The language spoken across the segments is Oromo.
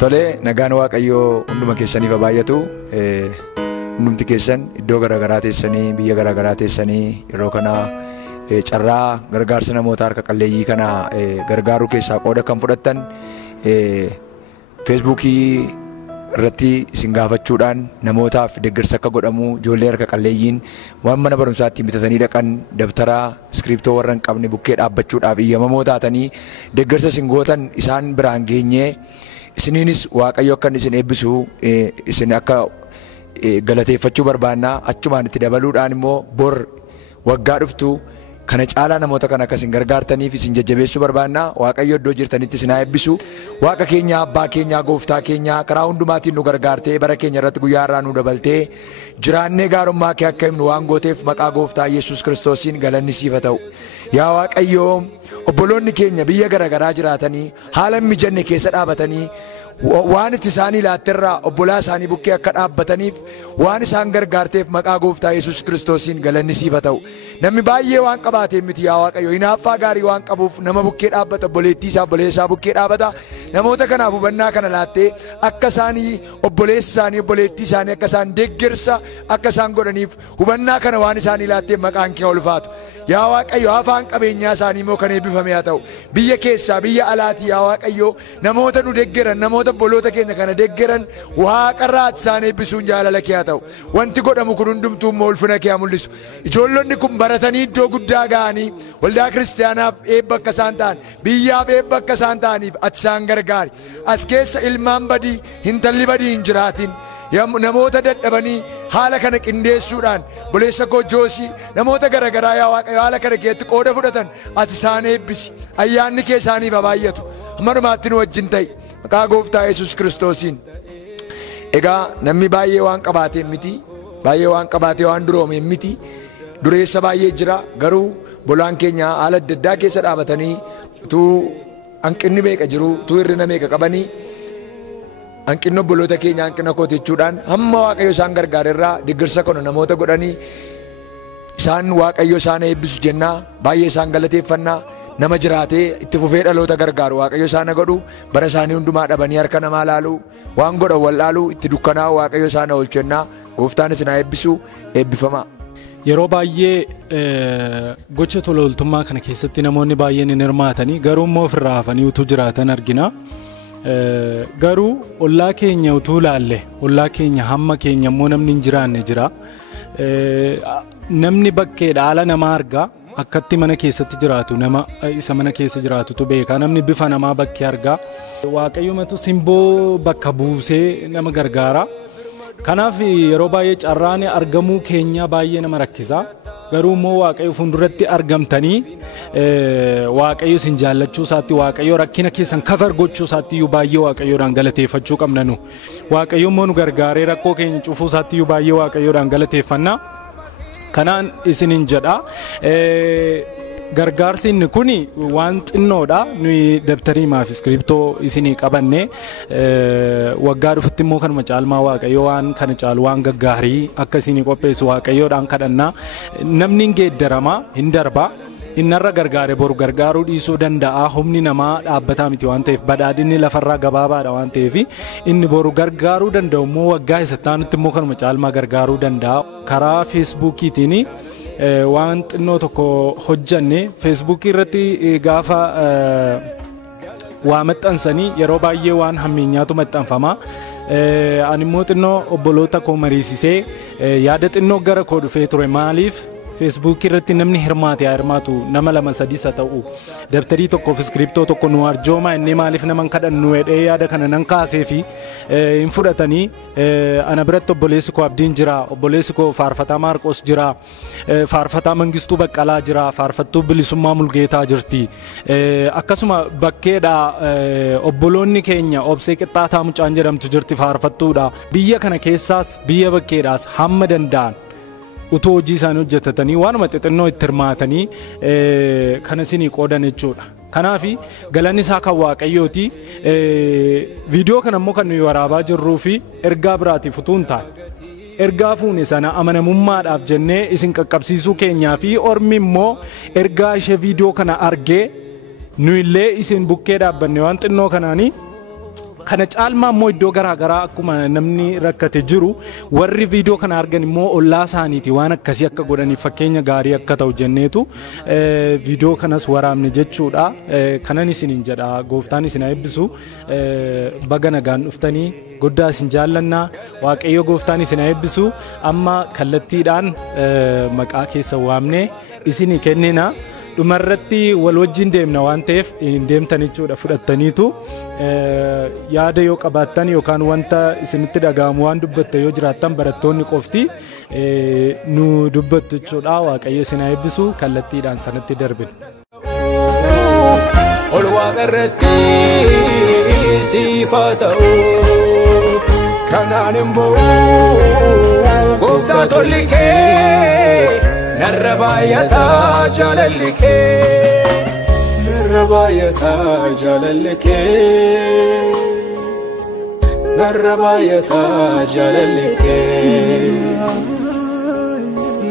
Tole nagaan waaqayyoo hunduma keessaniif baay'atu hundumti keessan iddoo garaagaraa teessanii biyya garaagaraa teessanii yeroo kana carraa gargaarsa namoota harka qalleeyyii kana gargaaruu keessaa qooda kan fudhattan Facebookii irratti isin gaafachuudhaan namootaaf deeggarsa akka godhamu ijoollee harka qalleeyyiin waan mana barumsaatti bitatanii dhaqan dabtaraa iskiriptoo warra hin qabne bukkee dhaabbachuudhaaf iyyamamoo taatanii deeggarsa isin gootan isaan biraan geenyee isiniinis waaqayyo akka isin eebbisu isin akka galateeffachuu barbaannaa achumaan itti dabaluudhaan immoo bor waggaa dhuftu kana caalaa namoota kana akka isin gargaartaniif isin jajjabeessuu barbaannaa waaqayyo iddoo jirtanitti isin haa eebbisu waaqa keenya abbaa keenya gooftaa keenya karaa hundumaatiin nu gargaartee bara keenya irratti guyyaa irraa nu dabaltee jiraannee gaarummaa kee akka himnu waan gooteef maqaa gooftaa Yesuus Kiristoosiin galanni siif haa ta'u yaa waaqayyo obboloonni keenya biyya garaagaraa jiraatanii haala mijanne keessa dhaabatanii waan itti isaanii laatterraa obbolaa isaanii bukkee akka dhaabbataniif waan isaan gargaarteef maqaa gooftaa Yesuus Kiristoosiin galanni siif haa ta'u namni baay'ee waan qabaatee miti yaa waaqayyo hinaaffaa gaarii waan qabuuf nama bukkee dhaabbata obboleettii isaa obboleessaa bukkee dhaabbata namoota kanaaf hubannaa kana laattee akka isaanii obboleessi isaanii obboleettii isaanii akka isaan deeggarsa akka isaan godhaniif hubannaa kana waan isaanii laattee maqaan kee ulfaatu yaa waaqayyo afaan qabeenyaa isaanii immoo kan eebbifame haa ta'u biyya keessaa biyya alaatii yaa waaqayyo namoota nu deeggaran namoota obboloota keenya kana deeggaran waaqarraatti isaan eebbisuun jaalala kee haa ta'u wanti godhamu kun hundumtuu immoo ulfina kee haa mul'isu ijoollonni kun baratanii iddoo guddaa ga'anii waldaa kiristaanaaf eebba akka isaan ta'an biyyaaf eebba akka isaan ta'aniif ati isaan gargaari as keessa ilmaan badii intalli badii hin jiraatin namoota dadhabanii haala kana qindeessuudhaan boleessa koo Joosii namoota garaagaraa yaa waaqayyo haala kana keessatti qooda fudhatan ati isaan eebbisi ayyaanni kee isaaniif haa baay'atu ammanumaatti nu wajjin ta'i maqaa gooftaa Yesuus Kiristoosiin egaa namni baay'ee waan qabaatee miti baay'ee waan qabaatee waan duroomee miti dureessa baay'ee jira garuu bolaan keenya haala adda addaa keessa dhaabatanii utuu hanqinni meeqa jiru utuu hirrina meeqa qabanii hanqinni obboloota keenya hanqina kootichuudhaan hamma waaqayyo isaan gargaarerraa deeggarsa kana namoota godhanii isaan waaqayyo isaan eebbisu jennaa baay'ee isaan galateeffannaa nama jiraatee itti fufee dhaloota gargaaru waaqayyo isaan godhu bara isaanii hundumaa dhabanii harka namaa laalu waan godhan wal laalu itti dukkanaa waaqayyo isaan oolchennaa gooftaan isin haa eebbisu eebbifama. Yeroo baay'ee gocha tola ooltummaa kana keessatti namoonni baay'een hin hirmaatanii garuu immoo ofirraa hafanii utuu jiraatan argina. Garuu ollaa keenya utuu laalle ollaa keenya hamma keenya immoo namni hin jiraanne jira. Namni bakkeedha haala namaa argaa akkatti mana keessatti jiraatu nama isa mana keessa jiraatutu beeka namni bifa namaa bakkee argaa waaqayyumatu simboo bakka buusee nama gargaara. Kanaaf yeroo baay'ee carraan argamuu keenya baay'ee nama rakkisa garuu immoo waaqayyo fuulduratti argamtanii waaqayyo isin jaallachuu isaatti waaqayyo rakkina keessan kafar gochuu isaatti iyyuu baay'ee waaqayyoodhaan galateeffachuu qabna nu waaqayyo immoo nu gargaaree rakkoo keenya cufuu isaatti iyyuu baay'ee waaqayyoodhaan galateeffanna kanaan isinin jedha. Gargaarsi inni kuni waan xinnoodha nuyi dabtarii maaf iskiriptoo isinii qabanne waggaa dhufutti immoo kanuma caalmaa waaqayyo waan kana caalu waan gaggaarii akka isinii qopheessu waaqayyoodhaan kadhannaa namni hin geeddarama hin darba innarra gargaare boru gargaaruu dhiisuu danda'a humni namaa dhaabbataa miti waan ta'eef badhaadhinni lafarraa gabaabaadha waan ta'eef inni boru gargaaruu danda'u immoo waggaa isa taanutti immoo kanuma caalmaa gargaaruu danda'a karaa feesbuukiitiin. Waan xinnoo tokko hojjanne feesbuukii irratti gaafa waa maxxansanii yeroo baay'ee waan hammeenyaatu maxxanfama. Ani immoo xinnoo obboloota koo mariisisee yaada xinnoo gara koo dhufee ture maaliif feesbuukii irratti namni hirmaate haa hirmaatu nama lama sadii isa ta'u dabtarii tokkoof iskiriptoo tokko nu arjooma inni maaliif naman kadhannu hedhee yaada kana nan kaasee fi hin fudhatanii ana biratti obboleessi koo Abdiin jira obboleessi koo Faarfataa Maarqos jira Faarfataa Mangistuu Baqqalaa jira Faarfattuu Bilisummaa Mulgeetaa jirti akkasuma bakkeedha obboloonni keenya Obsee Qixxaataa Mucaan jedhamtu jirti faarfattuudha biyya kana keessaas biyya bakkeedhaas hamma danda'an utuu hojii isaanii hojjetatanii waanuma xixinnoo itti hirmaatanii kana isinii qoodan jechuudha. Kanaaf galanni isaa kan waaqayyooti. Viidiyoo kana immoo kan nuyi waraabaa jirruu fi ergaa biraatiif utuu hin taane ergaa fuune sana amanamummaadhaaf jennee isin qaqqabsiisuu keenyaa fi ormi immoo ergaa ishee viidiyoo kana argee nu illee isin bukkee dhaabbanne waan xinnoo kanaanii kana caalmaa immoo iddoo garaagaraa akkuma namni rakkate jiru warri viidiyoo kana argan immoo ollaa isaaniiti waan akkasii akka godhaniif fakkeenya gaarii akka ta'u jenneetu viidiyoo kanas waraabne jechuudha. Kanan isiniin jedha gooftaan isin haa eebbisu baga nagaan dhuftanii guddaa isin jaallannaa waaqayyo gooftaan isin haa eebbisu amma kallattiidhaan maqaa keessa waamne isinii kennina. Dhumarratti wal wajjin deemna waan ta'eef hin deemtan jechuudha fudhattaniitu yaada yoo qabaattan yookaan wanta isinitti dhaga'amu waan dubbatte yoo jiraattan barattoonni qofti nu dubbattu jechuudha. Waaqayyo isin haa eebbisu kallattiidhaan sanatti darbina. Ol waaqarratti siifaa ta'u kanaan immoo gooftaa tolli kee narra baay'ataa jaalalli kee narra baay'ataa jaalalli kee narra baay'ataa jaalalli kee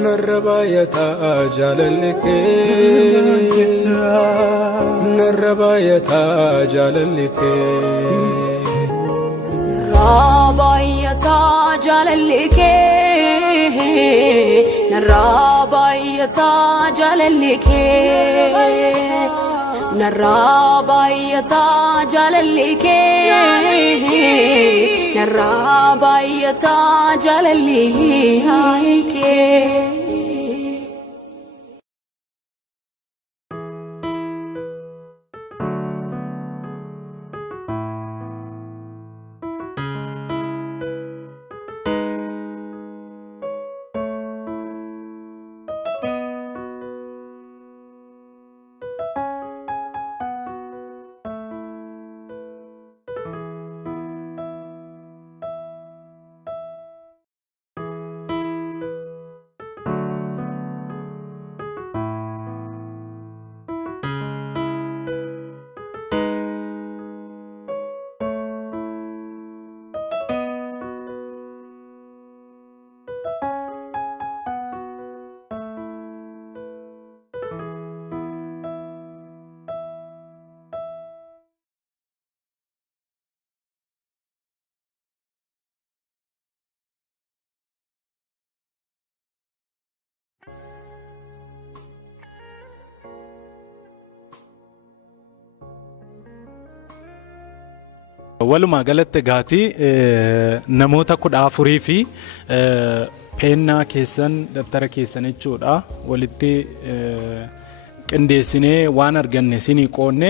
narra baay'ataa jaalalli kee narra baay'ataa jaalalli kee narra baay'ataa jaalalli kee narra baay'ataa jaalalli kee narra baay'ataa jaalalli kee narra baay'ataa jaalalli kee. Walumaa galatti gaatii namoota 14 fi peennaa keessan daftara keessan jechuudha walitti qindeessinee waan arganne isinii qoonne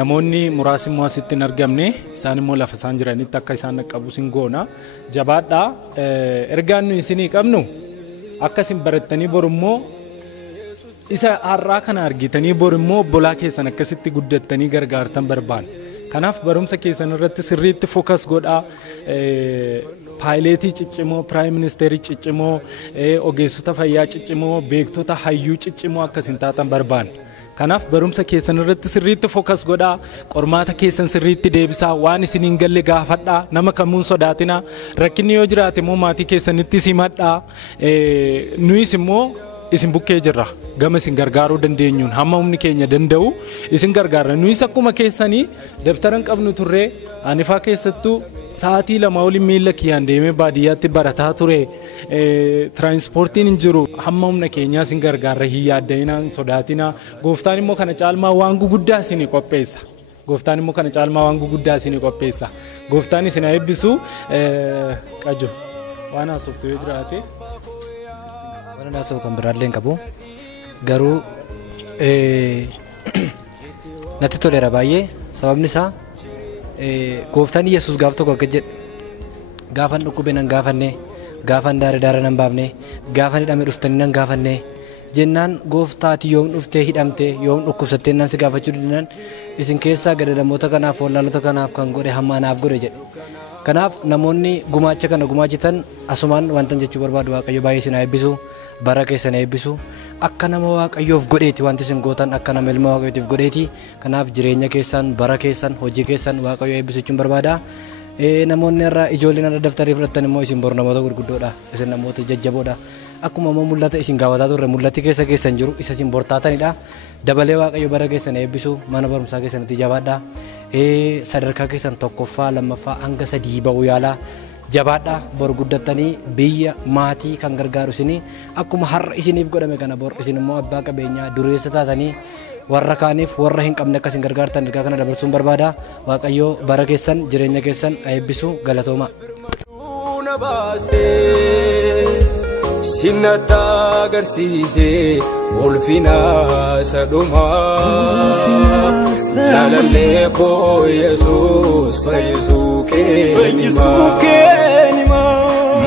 namoonni muraasni immoo asitti hin argamne isaan immoo lafa isaan jiranitti akka isaan qabu isin goona jabaadhaa ergaan nu isinii qabnu akka isin barattanii boru immoo isa har'aa kana argitanii boru immoo obbolaa keessan akkasitti guddattanii gargaartan barbaanna. Kanaaf barumsa keessan irratti sirriitti fookas godhaa paayileetii ciccimoo piraayim ministeerii ciccimoo ogeessota fayyaa ciccimoo beektota hayyuu ciccimoo akkasiin taatan barbaanna. Kanaaf barumsa keessan irratti sirriitti fookas godhaa qormaata keessan sirriitti deebisaa waan isin hin galle gaafadhaa nama kamuun sodaatinaa rakkinni yoo jiraate immoo maatii keessanitti simadhaa nuyis immoo isin bukkee jirra gama isin gargaaruu dandeenyuun hamma humni keenya danda'u isin gargaarra nuyis akkuma keessanii dabtaran qabnu turree anifaa keessattuu sa'aatii 2 waliin miila kiyyaan deemee baadiyyaatti barataa ture tiraanspoortiin hin jiru hamma humna keenyaa isin gargaarra hin yaadda'inaa hin sodaatinaa gooftaan immoo kana caalmaa waan guguddaa isinii qopheessa gooftaan immoo kana caalmaa waan guguddaa isinii qopheessa gooftaan isin haa eebbisu qajo waan haasoftu yoo jiraate. Waan haasa'u kan biraallee hin qabu garuu natti toleera baay'ee sababni isaa gooftaan Yesuus gaaf tokko akka jedhe gaafan dhukkube nan gaafanne gaafan daara nan baafne gaafan hidhame dhuftanii nan gaafanne jennaan gooftaati yoom dhuftee hidhamte yoom dhukkubsattee nan si gaafachuu dandeenyaan isin keessaa gadadamoota kanaaf wallaalota kanaaf kan godhe hamma naaf godhe jedhe. Kanaaf namoonni gumaacha kana gumaachitan asumaan wantan jechuu barbaadu waaqayyo baay'ee isin haa eebbisu bara keessan eebbisu akka nama waaqayyoof godheeti wanti isin gootan akka nama ilma waaqayyootiif godheeti kanaaf jireenya keessan bara keessan hojii keessan waaqayyo eebbisu jechuun barbaada. Namoonni irraa ijoolleen irra daftarii fudhatan immoo isin boru namoota gurguddoodha isin namoota jajjaboodha akkuma immoo mul'ata isin gaafachaa turre mul'atti keessan jiru isa isin bortaatanidha dabalee waaqayyo bara keessan eebbisu mana barumsaa keessanitti jabaadha sadarkaa keessan tokkoffaa lammaffaa hanga sadii ba'uu yaalaa jabaadhaa bor guddatanii biyya maatii kan gargaaru isinii akkuma har'a isiniif godhame kana bor isin immoo abbaa qabeenyaa dureessa taatanii warra kaaniif warra hin qabne akkas hin gargaartan ergaa kana dabarsuun barbaada. Waaqayyoo bara keessan jireenya keessan eebbisu galatooma. Sinata agarsiise ulfina saduma jaalallee koo Yesuus fayyisuu keenima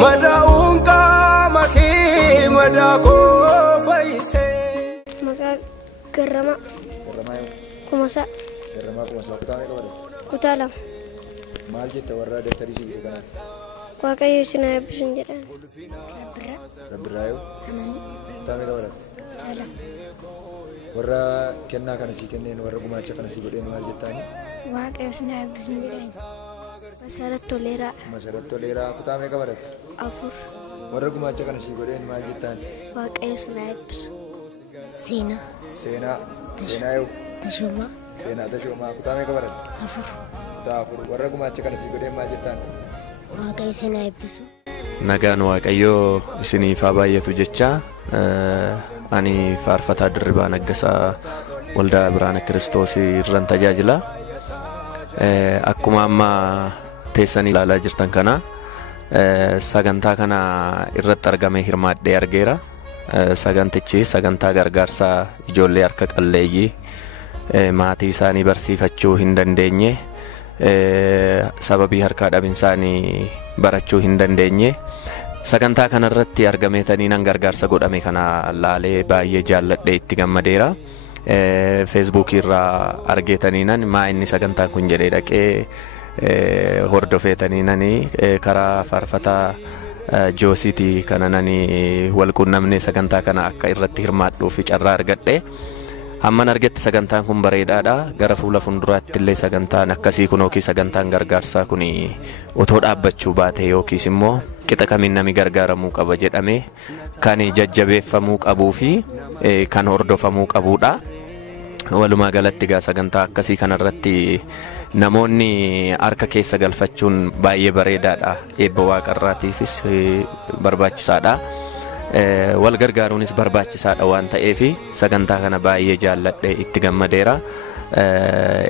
madaa'uun qaama kee madaa koo fayyise. Maqaa Garrama Kumasaa kutaa lama. Maal jette warra dabtarii si bitu kanaan? Waaqayyo isin haa eebbisu jedhan. Rabbirraayu kutaa meeqa barate? Warra kennaa kana si kenneen warra gumaacha kana si godheen maal jettaani? Waaqayyo isin haa eebbisu jedhan. Masarat Toleeraa. Masarat Toleeraa kutaa meeqa barate? 4. Warra gumaacha kana si godheen maal jettaan? Waaqayyo isin haa eebbisu. Seenaa yoo Tashoomaa. Seenaa Tashoomaa kutaa meeqa barate? 4. Kutaa 4 warra gumaacha kana si godheen maal jettaan? Waaqayyo isin haa eebbisu. Nagaan Waaqayyoo isiniif haa baay'atu jecha ani faarfataa Dirribaa Naggasaa waldaa Biraana Kiristoos irran tajaajila. Akkuma amma teessanii ilaalaa jirtan kana sagantaa kana irratti argamee hirmaadhee argeera. Sagantichi sagantaa gargaarsaa ijoollee harka qalleeyyii maatii isaanii barsiifachuu hin dandeenye sababii harkaa dhabinsaanii barachuu hin dandeenye sagantaa kanarratti argameetanii nan gargaarsa godhame kana laalee baay'ee jaalladhee itti gammadeera. Facebook irraa argeetaniinan maa inni sagantaan kun jedhee dhaqee hordofeetaniinan karaa faarfataa Joosiitii kana nani wal quunnamnee sagantaa kana akka irratti hirmaadhuu fi carraa argadhe. Hamman argetti sagantaan kun bareedaadha. Gara fuula fuulduraatti illee sagantaan akkasii kun yookiin sagantaan gargaarsaa kun otoo dhaabbachuu baate yookiis immoo qixa kamiin nami gargaaramuu qaba jedhamee kan jajjabeeffamuu qabuu fi kan hordofamuu qabudha. Walumaa galatti egaa sagantaa akkasii kanarratti namoonni harka keessa galfachuun baay'ee bareedaadha. Eebba waaqarraatiifis barbaachisaadha. Wal gargaaruunis barbaachisaadha waan ta'eef sagantaa kana baay'ee jaalladhee itti gammadeera.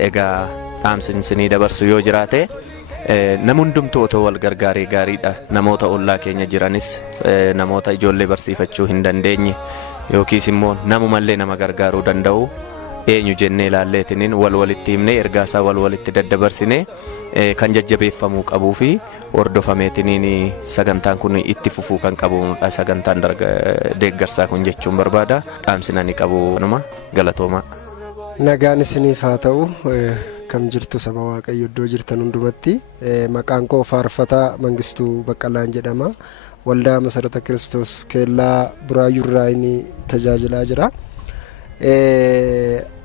Egaa dhaamsinsinii dabarsu yoo jiraate nama hundumtuu otoo wal gargaaree gaariidha. Namoota ollaa keenya jiranis namoota ijoollee barsiifachuu hin dandeenye yookiis immoo namumallee nama gargaaruu danda'u eenyu jennee ilaalleetiniin walitti himnee ergaasaa walitti daddabarsinee kan jajjabeeffamuu qabuu fi hordofameetiniin sagantaan kun itti fufuu kan qabudha. Sagantaan deeggarsaa kun jechuun barbaada. Dhaamsinani qabu numa galatooma. Nagaan isiniif haa ta'u kam jirtu saba Waaqayyo iddoo jirtan hundumatti. Maqaan koo faarfataa Mangistuu Baqqalaan jedhama. Waldaa Masarata Kiristoos Keellaa Buraayyurraa inni tajaajilaa jira.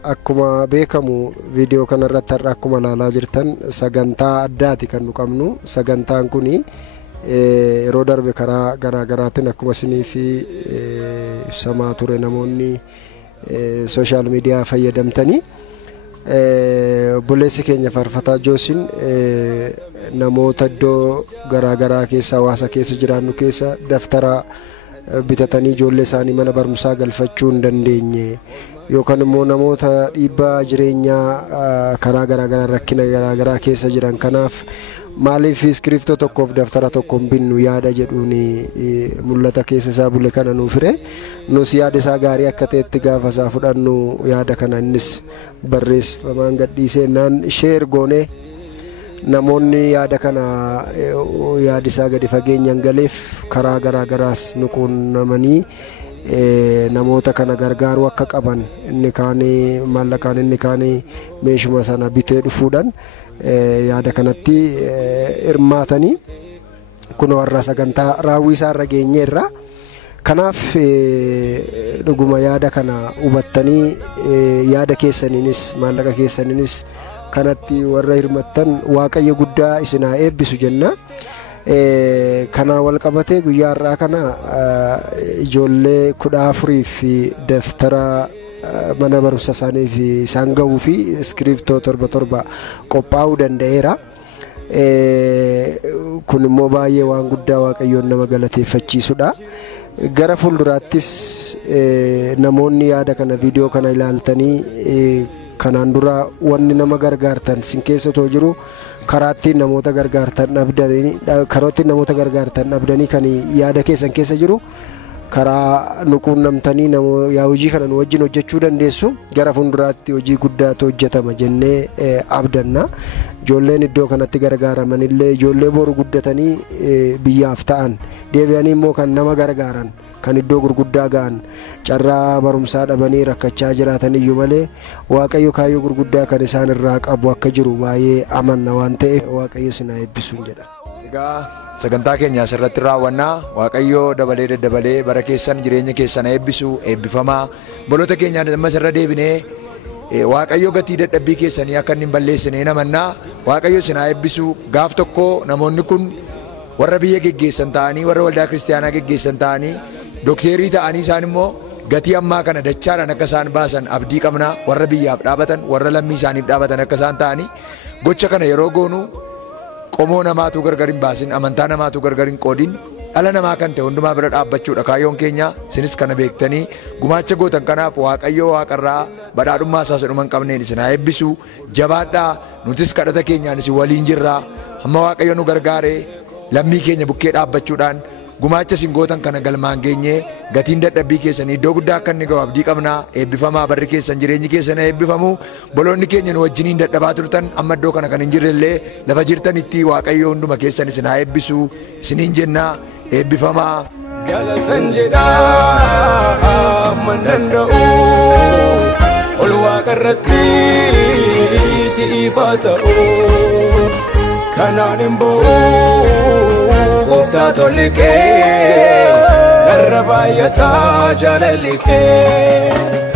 Akkuma beekamu viidiyoo kanarratti har'a akkuma ilaalaa jirtan sagantaa addaati kan nu qabnu. Sagantaan kun yeroo darbe karaa garaagaraatiin akkuma isiniif ibsamaa ture namoonni sooshaal miidiyaa fayyadamtanii obboleessi keenya faarfataa Joosiin namoota iddoo garaagaraa keessa hawaasa keessa jiraannu keessa daftara bitatanii ijoollee isaanii mana barumsaa galfachuu hin dandeenye yookaan immoo namoota dhiibbaa jireenyaa karaa garaagaraa rakkina garaagaraa keessa jiran kanaaf maaliif iskiriftoo tokkoof daftara tokko hin binnu yaada jedhuun mul'ata keessa isaa bule kana nuuf fire nus yaada isaa gaarii akka ta'etti gaafa isaa fudhannu yaada kana innis barreeffamaan gadhiisee naan sheer goonee namoonni yaada kana yaada isaa gadi fageenyaan galeef karaa garaagaraas nu quunnamanii namoota kana gargaaruu akka qaban inni kaanii maallaqaan inni kaanii meeshuma sana bitee dhufuudhaan yaada kanatti hirmaatanii kun warra sagantaa raawwii isaa irra geenyeerra. Kanaaf dhuguma yaada kana hubattanii yaada keessaniinis maallaqa keessaniinis kanatti warra hirmattan Waaqayyo guddaa isin haa eebbisu jenna. Kana wal qabatee guyyaa har'aa kana ijoollee 14 fi daftara mana barumsa isaaniif isaan ga'uu fi iskiriiptoo torba qophaa'uu danda'eera. Kun immoo baay'ee waan guddaa Waaqayyoon nama galateeffachiisudha. Gara fuulduraattis namoonni yaada kana viidiyoo kana ilaaltanii kanaan dura wanni nama gargaartan sin keessatoo jiru karaatti namoota gargaartan dhabdanii kan yaada keessan keessa jiru karaa nuquunnamtanii yaa hojii kana nu wajjin hojjechuu dandeessu. Gara fuulduraatti hojii guddaatu hojjetama jennee abdanna. Ijoolleen iddoo kanatti gargaaraman illee ijoollee boru guddatanii biyyaaf ta'an deebi'anii immoo kan nama gargaaran kan iddoo gurguddaa ga'an carraa barumsaa dhabanii rakkachaa jiraatan iyyuu malee Waaqayyo kaayyoo gurguddaa kan isaan irraa qabu akka jiru baay'ee amanna waan ta'eef Waaqayyo sinaa eebbisuun jedha. Egaa sagantaa keenya asirratti raawwannaa. Waaqayyo dabalee daddabalee bara keessan jireenya keessan eebbisu eebbifamaa. Boloota keenyaan ammas irra deebinee Waaqayyo gatii dadhabbii keessanii akka inni hin balleessine namannaa. Waaqayyo sinaa eebbisu. Gaaf tokko namoonni kun warra biyya geggeessan ta'anii warra waldaa kiristaanaa geggeessan ta'anii dokteerii ta'anii isaan immoo gatii ammaa kana dachaadhaan akka isaan baasan abdii qabna. Warra biyyaaf dhaabatan warra lammii isaaniif dhaabatan akka isaan ta'anii gocha kana yeroo goonu qomoo namaatu gargar hin baasin, amantaa namaatu gargar hin qoodin, dhala namaa kan ta'e hundumaa bira dhaabbachuudha kaayyoon keenya. Isinis kana beektanii gumaacha gootan kanaaf Waaqayyo waaqarraa badhaadhummaa isaa dhuma hin qabneen isin haa eebbisu. Jabaadhaa. Nutis kadhata keenyaan isin waliin jirra. Amma Waaqayyo nu gargaaree lammii keenya bukkee dhaabbachuudhaan gumaacha isin gootan kana galmaan geenyee gatiin dadhabbii keessanii iddoo guddaa akka inni ga'u abdii qabna. Eebbifamaa barri keessan jireenyi keessan eebbifamu. Boloonni keenya nu wajjiniin dadhabaa turtan amma iddoo kana kan hin jirrellee lafa jirtanitti Waaqayyo hunduma keessan isin haa eebbisu isiniin jenna. Eebbifamaa. Galatan jedhaa man danda'u ol waaqarratti siifaa ta'u kanaan hin bo'u gooftaa tolli kee narra baay'ataa jaalalli kee.